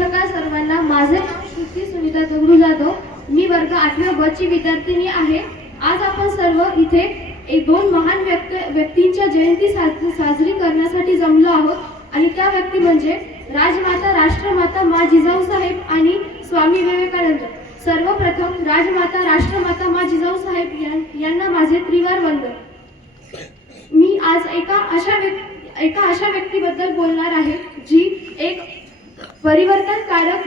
सकाळ सर्वांना. माझे नाव श्रुती सुनीता दगडू जाधव. मी वर्ग 8व्या ब ची विद्यार्थिनी आहे. आज आपण सर्व इथे दोन महान व्यक्तींच्या जयंती साजरी करण्यासाठी जमलो आहोत आणि त्या व्यक्ती म्हणजे राजमाता राष्ट्रमाता मा जिजाऊ साहेब आणि स्वामी विवेकानंद. सर्वप्रथम राजमाता राष्ट्रमाता मा जिजाऊ साहेब यांना माझे त्रिवार वंदन. मी आज एका अशा व्यक्तीबद्दल बोलणार आहे जी एक परिवर्तनकारक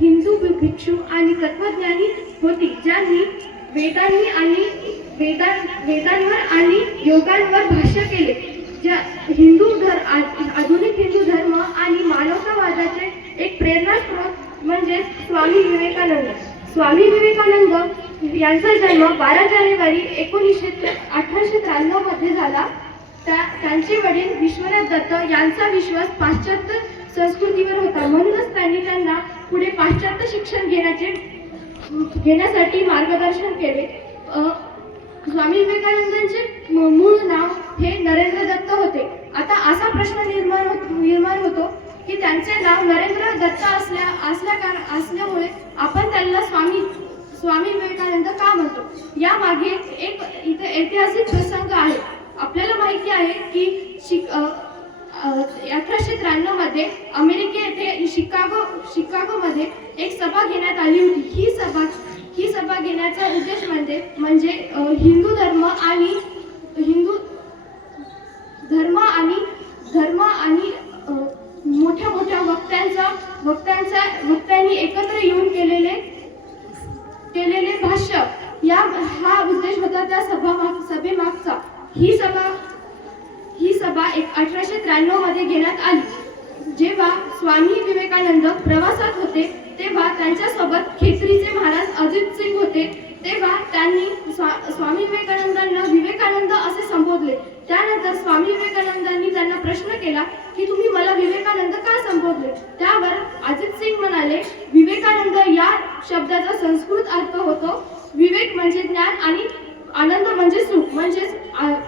हिंदू भिक्षू आणि तत्वज्ञानी होती, ज्यांनी वेदांवर आणि योगांवर भाष्य केले. आधुनिक हिंदू धर्म आणि मानवतावादाचे एक प्रेरणास्त्रोत म्हणजे स्वामी विवेकानंद. स्वामी विवेकानंद यांचा जन्म 12 जानेवारी 1893 मध्ये झाला. त्यांचे वडील विश्वनाथ दत्त यांचा विश्वास पाश्चात्य संस्कृतीवर होता, म्हणूनच त्यांना पुढे पाश्चात्य शिक्षण घेण्यासाठी मार्गदर्शन केले. स्वामी विवेकानंदांचे मूळ नाव हे नरेंद्र दत्त होते. आता असा प्रश्न निर्माण होतो की त्यांचे नाव नरेंद्र दत्त असल्यामुळे आपण त्यांना स्वामी विवेकानंद का म्हणतो, यामागे एक ऐतिहासिक प्रसंग आहे. आपल्याला माहिती आहे की 1893 मध्ये अमेरिके येथे शिकागो मध्ये एक सभा घेण्यात आली होती. ही सभा घेण्याचा उद्देश म्हणजे हिंदू धर्म आणि मोठ्या वक्त्यांनी एकत्र येऊन केलेले भाष्य हा उद्देश होता त्या सभेमागचा. ही सभा 1893 मध्ये घेण्यात आली. जेव्हा स्वामी विवेकानंद प्रवासात होते तेव्हा त्यांच्यासोबत खेत्रीचे महाराज अजित सिंग होते. तेव्हा त्यांनी स्वामी विवेकानंदांना विवेकानंद असे संबोधले. त्यानंतर स्वामी विवेकानंदांनी त्यांना प्रश्न केला की तुम्ही मला विवेकानंद का संबोधले. त्यावर अजित सिंग म्हणाले, विवेकानंद या शब्दाचा संस्कृत अर्थ होतो विवेक म्हणजे ज्ञान आणि आनंद म्हणजे सुख, म्हणजेच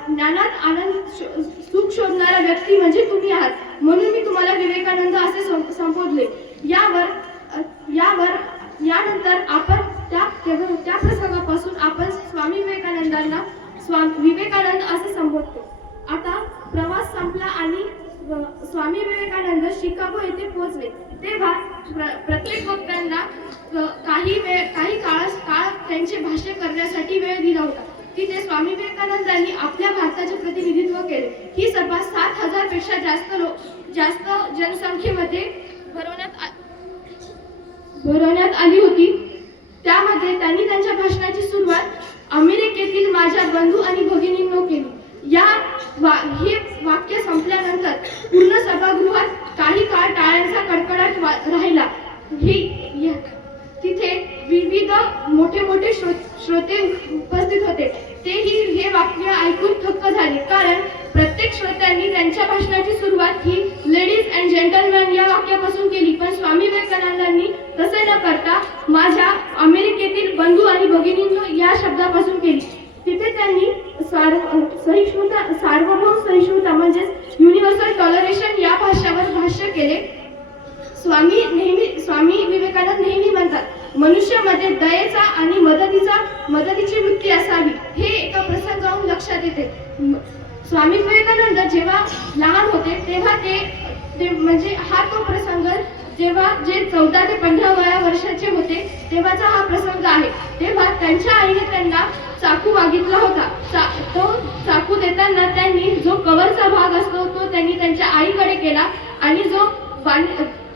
ज्ञानात आनंद सुख शोधणारा व्यक्ती म्हणजे तुम्ही आहात, म्हणून मी तुम्हाला विवेकानंद असे संबोधले. यानंतर आपण त्या प्रसंगापासून आपण स्वामी विवेकानंदांना विवेकानंद असे संबोधतो. आता प्रवास संपला आणि स्वामी विवेकानंद शिकागो येथे पोहोचले. तेव्हा प्रत्येक वक्त्यांना काही काळ त्यांचे भाष्य करण्यासाठी वेळ दिला होता. तिथे स्वामी विवेकानंदांनी आपल्या भारताचे प्रतिनिधित्व केले. ही सभा 7000 पेक्षा जास्त जनसंख्येमध्ये भरवण्यात आली होती. त्यामध्ये त्यांनी त्यांच्या भाषणाची सुरुवात अमेरिकेतील माझ्या बंधू आणि भगिनींनो केली. हे वाक्य संपल्यानंतर पूर्ण सभागृहात काही काळ टाळ्यांचा कडकडाट राहिला. तिथे विविध मोठे श्रोते उपस्थित होते. तेही हे वाक्य ऐकून थक्क झाले, कारण प्रत्येक श्रोत्यांनी त्यांच्या भाषणाची सुरुवात ही लेडीज अँड जेंटलमॅन या वाक्यापासून केली. पण स्वामी विवेकानंदांनी तसे न करता माझ्या अमेरिकेतील बंधू आणि भगिनींनो या शब्दापासून केली. तिथे त्यांनी सार्वभौम सहिष्णुता म्हणजेच युनिव्हर्सल टॉलरेशन या भाषावर भाष्य केले. स्वामी विवेकानंद नेहमी म्हणतात, मनुष्यामध्ये दयेचा आणि मदतीची वृत्ती असावी. हे एका प्रसंगावरून लक्षात येते. स्वामी विवेकानंद जेव्हा लहान होते तेव्हा ते म्हणजे हा तो प्रसंग जेव्हा जे 14 ते 15 वर्षाचे होते तेव्हाचा हा प्रसंग आहे. तेव्हा त्यांच्या आईने त्यांना चाकू मागितला होता. तो चाकू देताना त्यांनी जो कवरचा भाग असतो तो त्यांनी त्यांच्या आईकडे केला आणि जो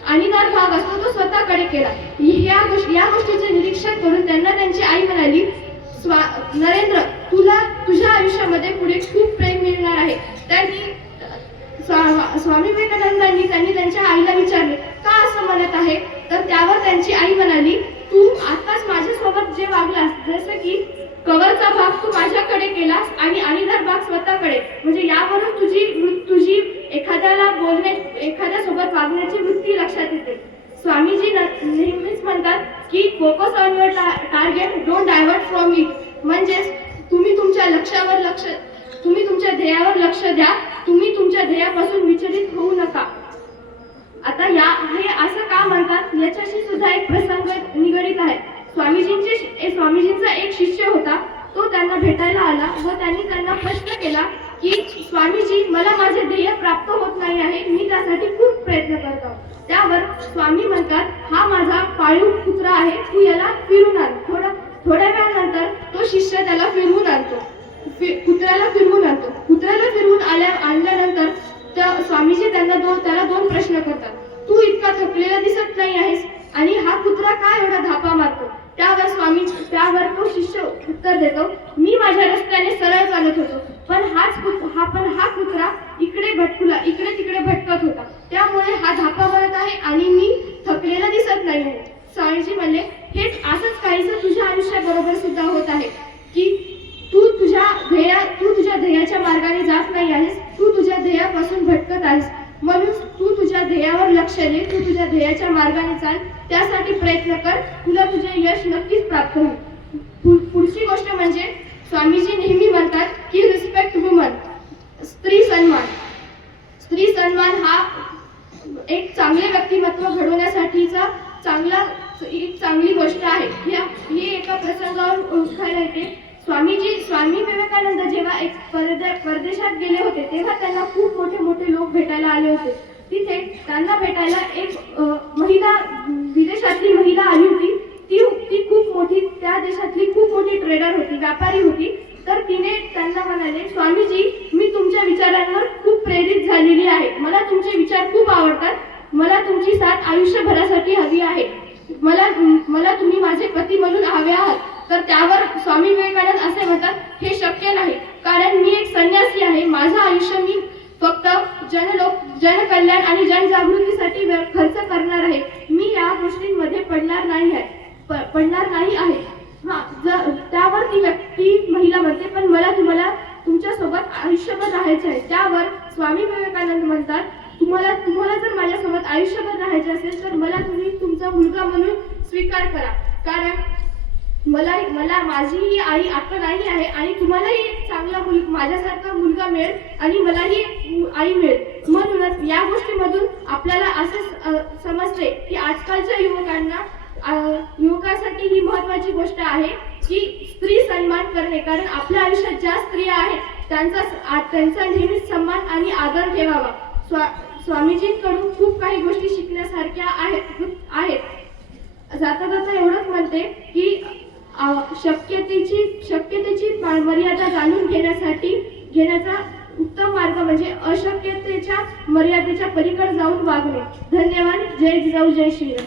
आणीदार भाग असतो तो स्वतःकडे केला. या गोष्टीचे निरीक्षण करून त्यांना त्यांची आई म्हणाली, नरेंद्र, तुला तुझ्या आयुष्यामध्ये पुढे खूप प्रेम मिळणार आहे. स्वामी विवेकानंदांनी त्यांच्या आईला विचारले, का असं म्हणत आहे. तर त्यावर त्यांची आई म्हणाली, तू आताच माझ्यासोबत जे वागलास, जसं की कवरचा भाग तू माझ्याकडे केलास आणि आणीदार भाग स्वतःकडे, म्हणजे यावरून तुझी एखाद्या सोबत वागण्याची वृत्ती लक्षात येते. स्वामीजी नेहमीच म्हणतात की focus on your target, don't divert from it. म्हणजेच तुम्ही तुमच्या ध्येयावर लक्ष द्या, तुम्ही तुमच्या ध्येयापासून विचलित होऊ नका. आता हे असं का म्हणतात याच्याशी सुद्धा एक प्रसंग निगडित आहे. स्वामीजींचा एक शिष्य होता. तो त्यांना भेटायला आला व त्यांनी त्यांना प्रश्न केला की स्वामीजी, मला माझे ध्येय प्राप्त होत नाही आहे, मी त्यासाठी खूप प्रयत्न करतो. त्यावर स्वामी म्हणतात, हा माझा पाळीव कुत्रा आहे, तू याला फिरून आण. थोड्या वेळानंतर तो शिष्य त्याला फिरवून आणतो. कुत्र्याला फिरवून आणल्यानंतर स्वामीजी त्याला दोन प्रश्न करतात. तू इतका थकलेला दिसत नाही आहेस आणि हा कुत्रा का एवढा धापा मारतो? त्यावर तो शिष्य उत्तर देतो, मी माझ्या रस्त्याने सरळ चालत होतो, पण हा कुत्रा इकडे तिकडे भटकत होता, त्यामुळे हा धापा मारत आहे आणि मी थकलेला दिसत नाही आहे. स्वामीजी म्हणले, हेच असंच काहीसं तुझ्या आयुष्याबरोबर सुद्धा होत आहे की तू तुझ्या ध्येयाच्या मार्गाने जात नाही आहेस, तू तुझ्या ध्येयापासून भटकत आहेस. म्हणून तू तुझ्या ध्येयावर लक्ष दे, तू तुझ्या ध्येयाच्या मार्गाने चाल, त्यासाठी प्रयत्न कर, तुला तुझे यश नक्कीच प्राप्त होईल. पुढची गोष्ट म्हणजे स्वामीजी नेहमी म्हणतात की रिस्पेक्ट वुमन, स्त्री सन्मान हा एक चांगले व्यक्तिमत्व घडवण्यासाठीचा एक चांगली गोष्ट आहे. ही एका प्रसंगावर ओळखायला येते. स्वामी विवेकानंद जेव्हा एक परदेशात गेले होते तेव्हा त्यांना खूप मोठे लोक भेटायला आले होते. तिथे त्यांना भेटायला एक विदेशातली महिला आली होती. ती खूप मोठी, त्या देशातली खूप मोठी ट्रेडर होती, व्यापारी होती. तर तिने त्यांना म्हणाले, स्वामीजी, मी तुमच्या विचारांवर खूप प्रेरित झालेली आहे, मला तुमचे विचार खूप आवडतात, मला तुमची साथ आयुष्यभरासाठी हवी आहे, मला तुम्ही माझे पती म्हणून हवे आहात. तर त्यावर स्वामी विवेकानंद असे म्हणतात, हे शक्य नाही, कारण मी एक संन्यासी आहे, माझं आयुष्य मी फक्त जनकल्याण आणि जनजागृतीसाठी खर्च करणार आहे, मी या गोष्टींमध्ये पडणार नाही आहे. त्यावर ती महिला म्हणते, पण मला तुमच्या सोबत आयुष्यभर राहायचे आहे. त्यावर स्वामी विवेकानंद म्हणतात, तुम्हाला जर माझ्यासोबत आयुष्यभर राहायचे असेल तर मला तुम्ही तुमचा मुलगा म्हणून स्वीकार करा, कारण मला माझीही आई आता नाही आहे आणि तुम्हालाही एक चांगला माझ्यासारखा मुलगा मिळेल आणि मलाही आई मिळेल. म्हणूनच या गोष्टीमधून आपल्याला असं समजते की आजकालच्या युवकांसाठी ही महत्वाची गोष्ट आहे की स्त्री सन्मान करणे, कारण आपल्या आयुष्यात ज्या स्त्रिया आहेत त्यांचा नेहमीच सन्मान आणि आदर ठेवावा. स्वामीजींकडून खूप काही गोष्टी शिकण्यासारख्या आहेत. जाता एवढंच म्हणते की शक्यतेची मर्यादा जाणून घेण्याचा उत्तम मार्ग म्हणजे अशक्यतेच्या मर्यादेच्या पलीकडे जाऊन वागणे. धन्यवाद. जय जिजाऊ, जय श्रीराम.